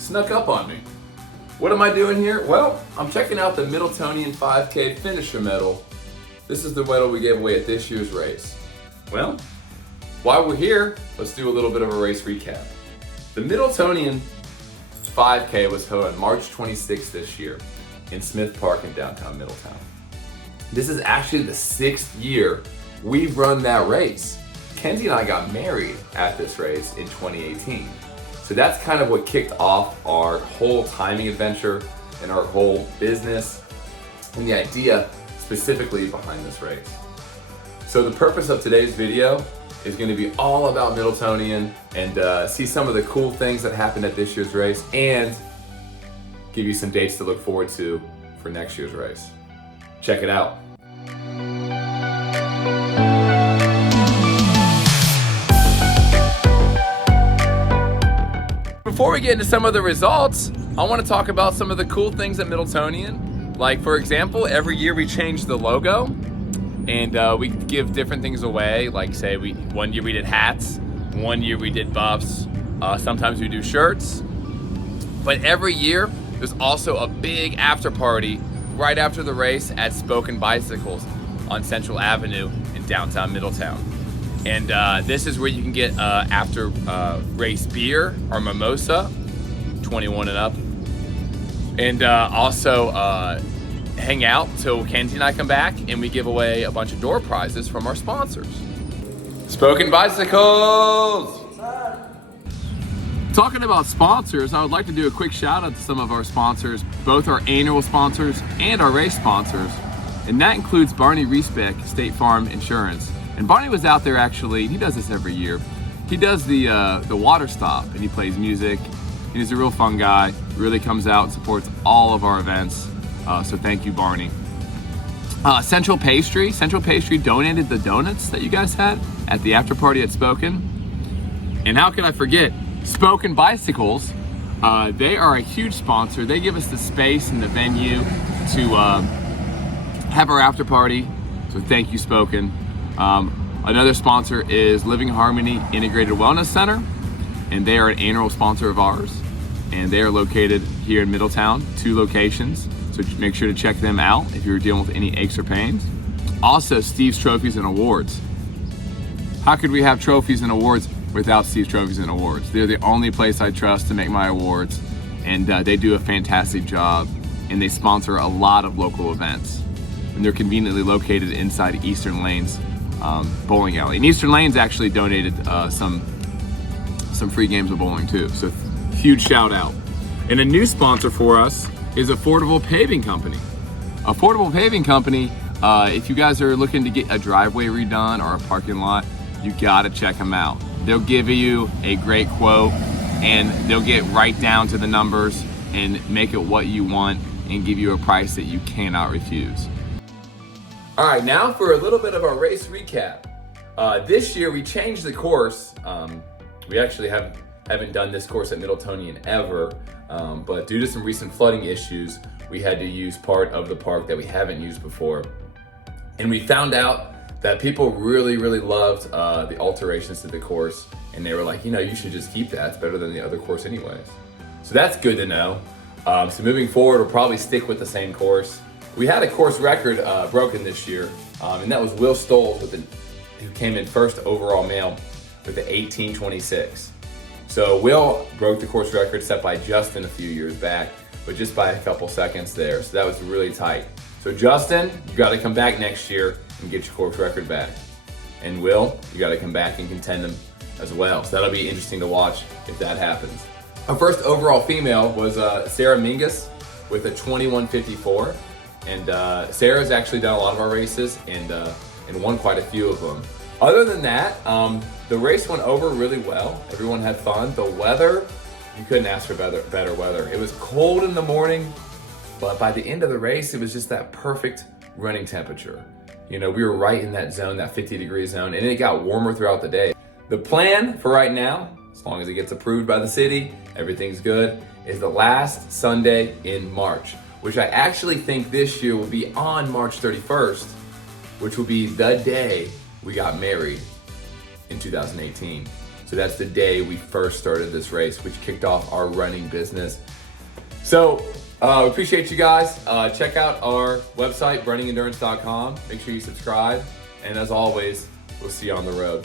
snuck up on me. What am I doing here? Well, I'm checking out the Middletonian 5K finisher medal. This is the medal we gave away at this year's race. Well, while we're here, let's do a little bit of a race recap. The Middletonian 5K was held on March 26th this year in Smith Park in downtown Middletown. This is actually the 6th year we've run that race. Kenzie and I got married at this race in 2018. So that's kind of what kicked off our whole timing adventure and our whole business and the idea specifically behind this race. So the purpose of today's video is going to be all about Middletonian and see some of the cool things that happened at this year's race and give you some dates to look forward to for next year's race. Check it out. Before we get into some of the results, I want to talk about some of the cool things at Middletonian. Like, for example, every year we change the logo and we give different things away. Like, say, one year we did hats, one year we did buffs, sometimes we do shirts. But every year, there's also a big after party right after the race at Spoken Bicycles on Central Avenue in downtown Middletown. And this is where you can get after race beer or mimosa, 21 and up. And also hang out till Kenzie and I come back and we give away a bunch of door prizes from our sponsors. Spoken Bicycles! Talking about sponsors, I would like to do a quick shout out to some of our sponsors, both our annual sponsors and our race sponsors. And that includes Barney Reesbeck, State Farm Insurance. And Barney was out there actually, he does this every year. He does the water stop and he plays music. He's a real fun guy, really comes out and supports all of our events. So thank you, Barney. Central Pastry donated the donuts that you guys had at the after party at Spoken. And how could I forget? Spoken Bicycles, they are a huge sponsor. They give us the space and the venue to have our after party. So thank you, Spoken. Another sponsor is Living Harmony Integrated Wellness Center, and they are an annual sponsor of ours. And they are located here in Middletown, 2 locations. So make sure to check them out if you're dealing with any aches or pains. Also, Steve's Trophies and Awards. How could we have trophies and awards without Steve's Trophies and Awards? They're the only place I trust to make my awards, and they do a fantastic job, and they sponsor a lot of local events. And they're conveniently located inside Eastern Lanes bowling alley. And Eastern Lanes actually donated some free games of bowling too, so huge shout out. And a new sponsor for us is Affordable Paving Company. Affordable Paving Company, if you guys are looking to get a driveway redone or a parking lot, you gotta check them out. They'll give you a great quote and they'll get right down to the numbers and make it what you want and give you a price that you cannot refuse. All right, now for a little bit of our race recap. This year we changed the course. We actually haven't done this course at Middletonian ever, but due to some recent flooding issues, we had to use part of the park that we haven't used before. And we found out that people really, really loved the alterations to the course, and they were like, you should just keep that. It's better than the other course anyways. So that's good to know. So moving forward, we'll probably stick with the same course. We had a course record broken this year, and that was Will Stoles who came in first overall male with the 18:26. So Will broke the course record set by Justin a few years back, but just by a couple seconds there. So that was really tight. So Justin, you got to come back next year and get your course record back. And Will, you got to come back and contend them as well. So that'll be interesting to watch if that happens. Our first overall female was Sarah Mingus with a 21:54. And Sarah's actually done a lot of our races and won quite a few of them. Other than that, the race went over really well. Everyone had fun. The weather, you couldn't ask for better weather. It was cold in the morning, but by the end of the race, it was just that perfect running temperature. We were right in that zone, that 50-degree zone, and it got warmer throughout the day. The plan for right now, as long as it gets approved by the city, everything's good, is the last Sunday in March, which I actually think this year will be on March 31st, which will be the day we got married in 2018. So that's the day we first started this race, which kicked off our running business. So we appreciate you guys. Check out our website, runningendurance.com. Make sure you subscribe. And as always, we'll see you on the road.